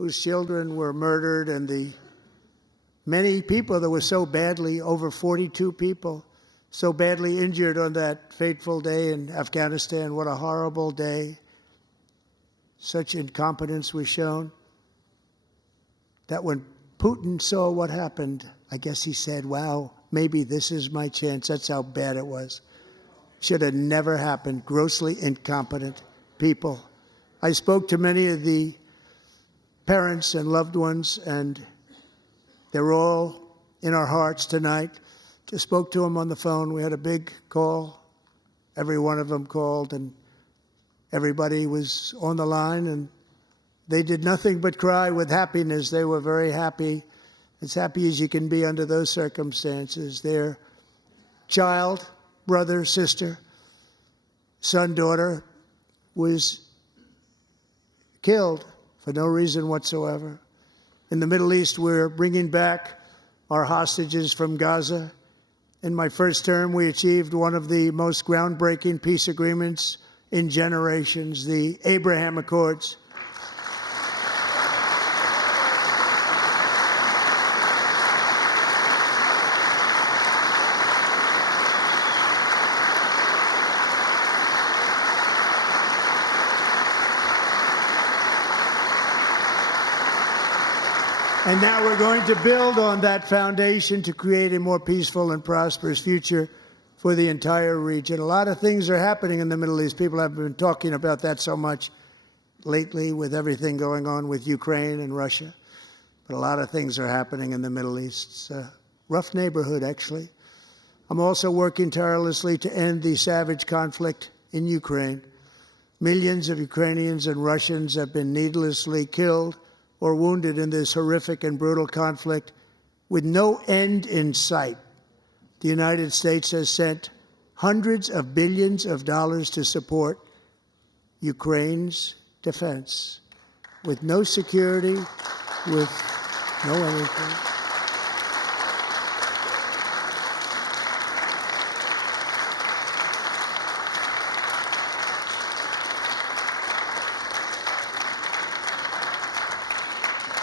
whose children were murdered, and the many people that were so badly, over 42 people, so badly injured on that fateful day in Afghanistan. What a horrible day. Such incompetence was shown that when Putin saw what happened, I guess he said, wow, maybe this is my chance. That's how bad it was. Should have never happened. Grossly incompetent people. I spoke to many of the parents and loved ones, and they're all in our hearts tonight. Just spoke to them on the phone. We had a big call. Every one of them called, and everybody was on the line, and they did nothing but cry with happiness. They were very happy, as happy as you can be under those circumstances. Their child, brother, sister, son, daughter was killed for no reason whatsoever. In the Middle East, we're bringing back our hostages from Gaza. In my first term, we achieved one of the most groundbreaking peace agreements in generations, the Abraham Accords. And now we're going to build on that foundation to create a more peaceful and prosperous future for the entire region. A lot of things are happening in the Middle East. People have been talking about that so much lately with everything going on with Ukraine and Russia. But a lot of things are happening in the Middle East. It's a rough neighborhood, actually. I'm also working tirelessly to end the savage conflict in Ukraine. Millions of Ukrainians and Russians have been needlessly killed or wounded in this horrific and brutal conflict with no end in sight. The United States has sent hundreds of billions of dollars to support Ukraine's defense, with no security, with no anything.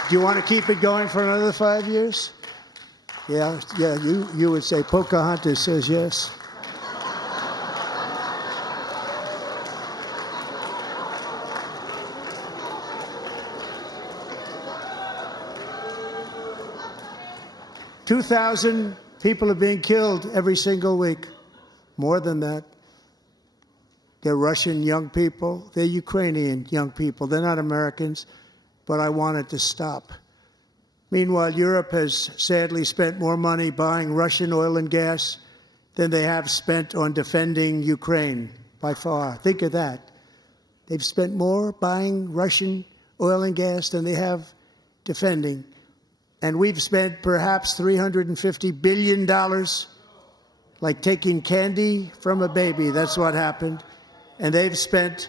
Do you want to keep it going for another 5 years? Yeah, you would say Pocahontas says yes. $2,000 people are being killed every single week. More than that. They're Russian young people. They're Ukrainian young people. They're not Americans. But I want it to stop. Meanwhile, Europe has sadly spent more money buying Russian oil and gas than they have spent on defending Ukraine, by far. Think of that. They've spent more buying Russian oil and gas than they have defending. And we've spent perhaps $350 billion, like taking candy from a baby. That's what happened. And they've spent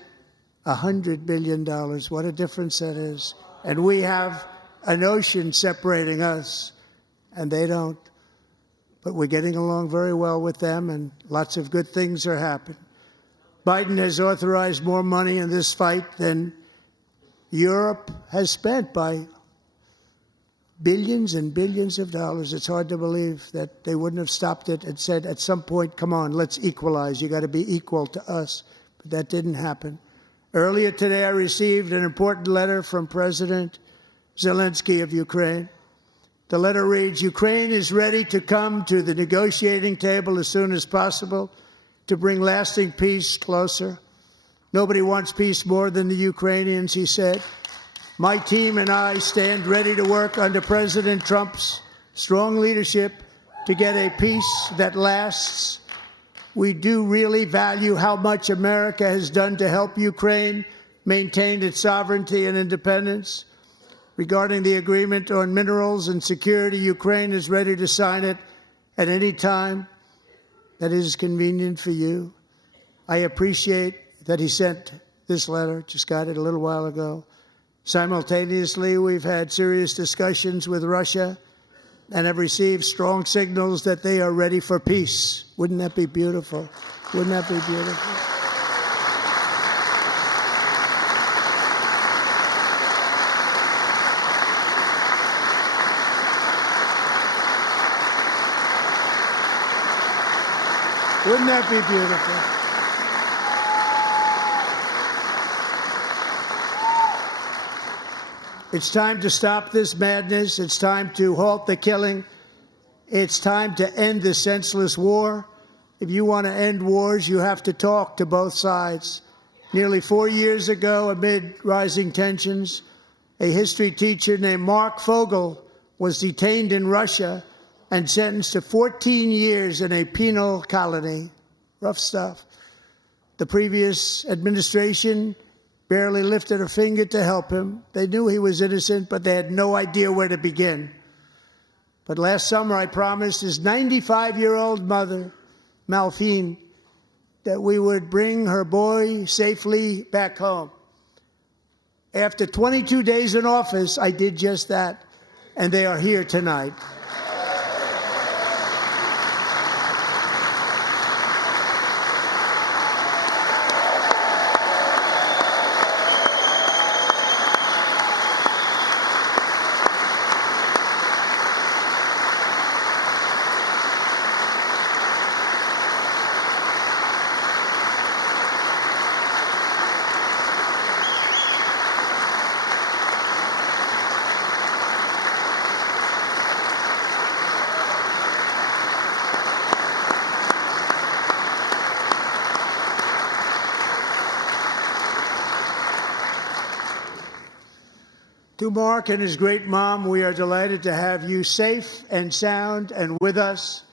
$100 billion. What a difference that is. And we have an ocean separating us, and they don't. But we're getting along very well with them, and lots of good things are happening. Biden has authorized more money in this fight than Europe has spent, by billions and billions of dollars. It's hard to believe that they wouldn't have stopped it and said, at some point, come on, let's equalize. You got to be equal to us. But that didn't happen. Earlier today, I received an important letter from President Zelenskyy of Ukraine. The letter reads, Ukraine is ready to come to the negotiating table as soon as possible to bring lasting peace closer. Nobody wants peace more than the Ukrainians, he said. My team and I stand ready to work under President Trump's strong leadership to get a peace that lasts. We do really value how much America has done to help Ukraine maintain its sovereignty and independence. Regarding the agreement on minerals and security, Ukraine is ready to sign it at any time that is convenient for you. I appreciate that he sent this letter, just got it a little while ago. Simultaneously, we've had serious discussions with Russia and have received strong signals that they are ready for peace. Wouldn't that be beautiful? Wouldn't that be beautiful? Wouldn't that be beautiful? It's time to stop this madness. It's time to halt the killing. It's time to end this senseless war. If you want to end wars, you have to talk to both sides. Nearly 4 years ago, amid rising tensions, a history teacher named Mark Fogel was detained in Russia and sentenced to 14 years in a penal colony. Rough stuff. The previous administration barely lifted a finger to help him. They knew he was innocent, but they had no idea where to begin. But last summer, I promised his 95-year-old mother, Malphine, that we would bring her boy safely back home. After 22 days in office, I did just that, and they are here tonight. To Mark and his great mom, we are delighted to have you safe and sound and with us.